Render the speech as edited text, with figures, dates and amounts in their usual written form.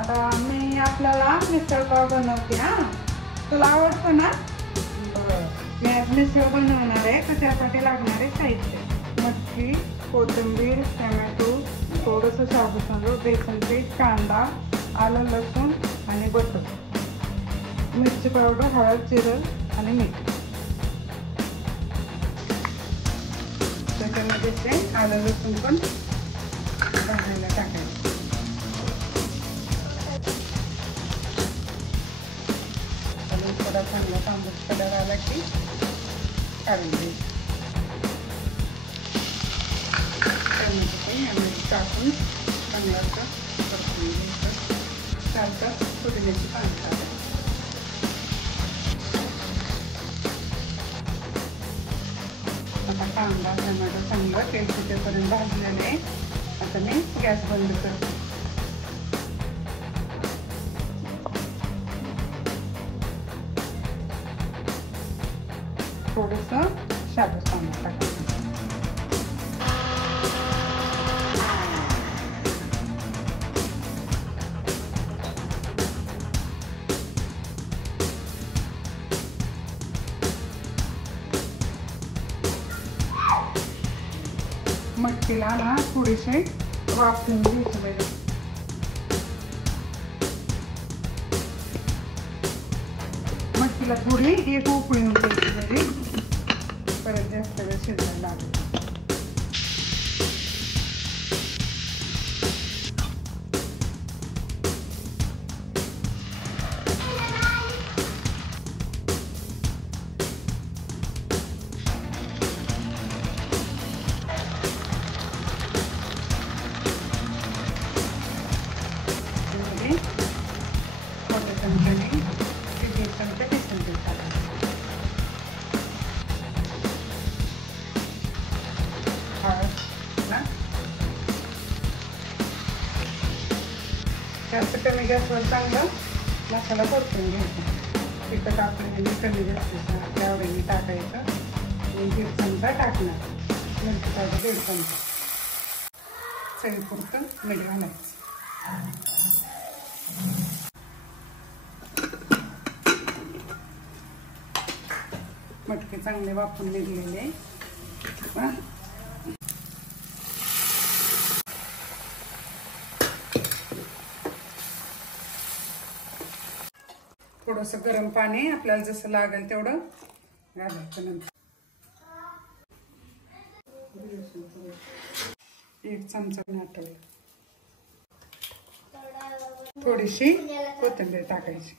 आता मी आपल्याला मिसळ पाव बनवते हा. तुला आवडतो ना? बरं. मी आज मिसळ बनवणार आहे तर त्यासाठी लागणारे साहित्य: मटकी, कोथिंबीर, टोमॅटो, थोडंसं साबू तांदूळ, बेसन पीठ, कांदा, आलं लसूण आणि बटर, मिरची पावडर, हळद, जिरं आणि मीठ. त्याच्यामध्ये ते आलं लसूण पण भाजायला टाकायचं. थोडा चांगला तांबूस कलर आला की काढून घ्यायचं. टोमॅटो पण यामध्ये टाकून चांगला परतून घ्यायचं. त्यानंतर पुदिन्याची पानं टाकायची. आता कांदा टोमॅटो चांगलं तेल सुटेपर्यंत भाजलेलं आहे. आता मी गॅस बंद करते. थोडंसं साबू तांदूळ टाकायचं. मटकीला ना थोडीशी वाफवून घ्यायचं पाहिजे. मटकीला थोडी एक उकळी येऊन द्यायची पाहिजे. परत जास्त वेळ शिजायला लागेल. जास्त कमी गॅसवर चांगलं मसाला परतून घ्यायचा. तिखट आपल्याला कमी जास्त आपल्या आवडीने टाकायचं. 1 चमचा टाकणार, मिरची पावडर 1 चमचा, चवीपुरतं मीठ घालायचं. मटकी चांगले वाफून निघलेले. थोडंसं गरम पाणी आपल्याला जसं लागेल तेवढं घालायचं. नंतर 1 चमचा नाटवलं. थोडीशी कोथिंबीर टाकायची.